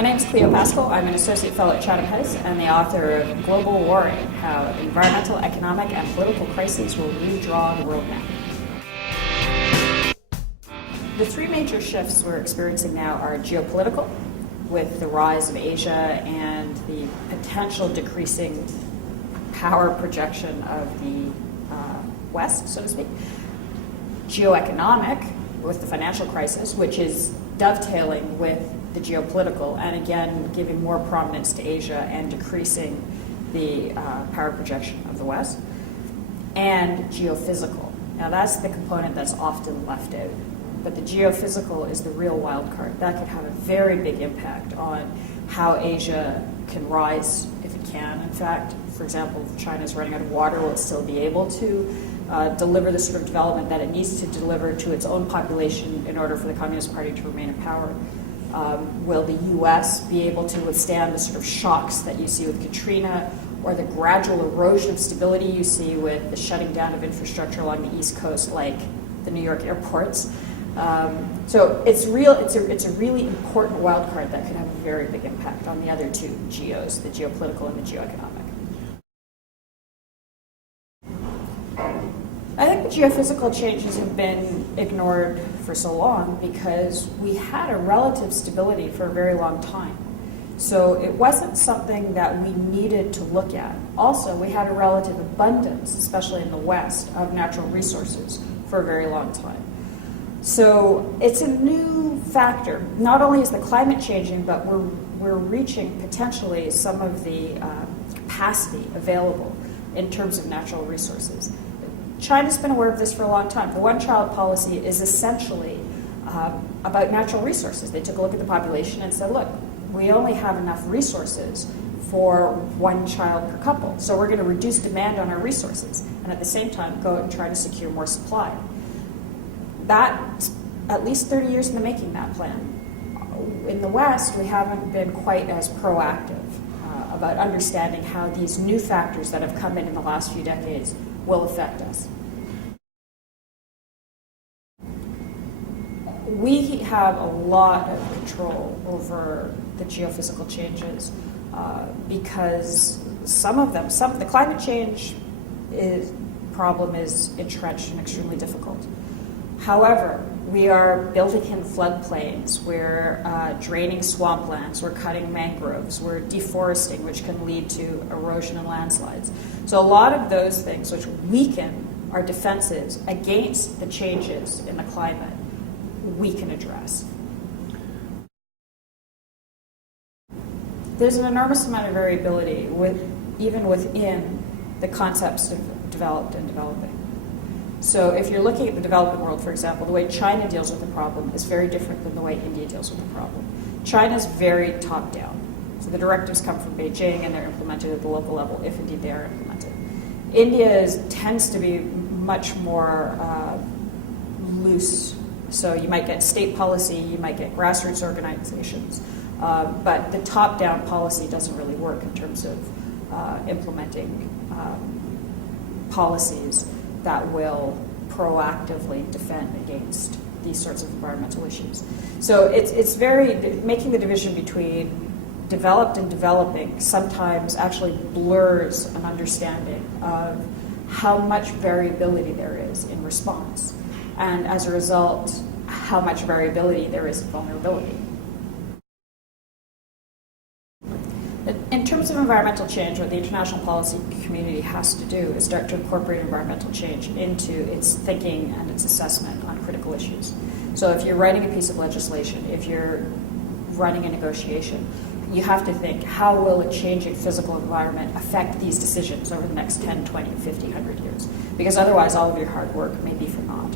My name is Cleo Paskal. I'm an associate fellow at Chatham House and the author of Global Warring: How Environmental, Economic, and Political Crises Will Redraw the World Map. The three major shifts we're experiencing now are geopolitical, with the rise of Asia and the potential decreasing power projection of the West, so to speak. Geoeconomic, with the financial crisis, which is dovetailing with the geopolitical and again giving more prominence to Asia and decreasing the power projection of the West. And geophysical. Now that's the component that's often left out. But the geophysical is the real wild card. That could have a very big impact on how Asia can rise, if it can. In fact, for example, if China's running out of water, will it still be able to deliver the sort of development that it needs to deliver to its own population in order for the Communist Party to remain in power? Will the U.S. be able to withstand the sort of shocks that you see with Katrina or the gradual erosion of stability you see with the shutting down of infrastructure along the East Coast, like the New York airports? So it's a really important wild card that could have a very big impact on the other two geos, the geopolitical and the geoeconomic. I think the geophysical changes have been ignored for so long because we had a relative stability for a very long time. So it wasn't something that we needed to look at. Also, we had a relative abundance, especially in the West, of natural resources for a very long time. So it's a new factor. Not only is the climate changing, but we're reaching potentially some of the capacity available in terms of natural resources. China's been aware of this for a long time. The one-child policy is essentially about natural resources. They took a look at the population and said, look, we only have enough resources for one child per couple, so we're going to reduce demand on our resources and at the same time go out and try to secure more supply. That's at least 30 years in the making, that plan. In the West, we haven't been quite as proactive about understanding how these new factors that have come in the last few decades will affect us. We have a lot of control over the geophysical changes because the climate change problem is entrenched and extremely difficult. However, we are building in floodplains, we're draining swamplands, we're cutting mangroves, we're deforesting, which can lead to erosion and landslides. So a lot of those things which weaken our defenses against the changes in the climate, we can address. There's an enormous amount of variability even within the concepts of developed and developing. So if you're looking at the developing world, for example, the way China deals with the problem is very different than the way India deals with the problem. China's very top-down. So the directives come from Beijing and they're implemented at the local level, if indeed they are implemented. India tends to be much more loose. So you might get state policy, you might get grassroots organizations, but the top-down policy doesn't really work in terms of implementing policies that will proactively defend against these sorts of environmental issues. So it's making the division between developed and developing sometimes actually blurs an understanding of how much variability there is in response, and as a result, how much variability there is in vulnerability. In terms of environmental change, what the international policy community has to do is start to incorporate environmental change into its thinking and its assessment on critical issues. So if you're writing a piece of legislation, if you're running a negotiation, you have to think, how will a changing physical environment affect these decisions over the next 10, 20, 50, 100 years? Because otherwise all of your hard work may be for naught.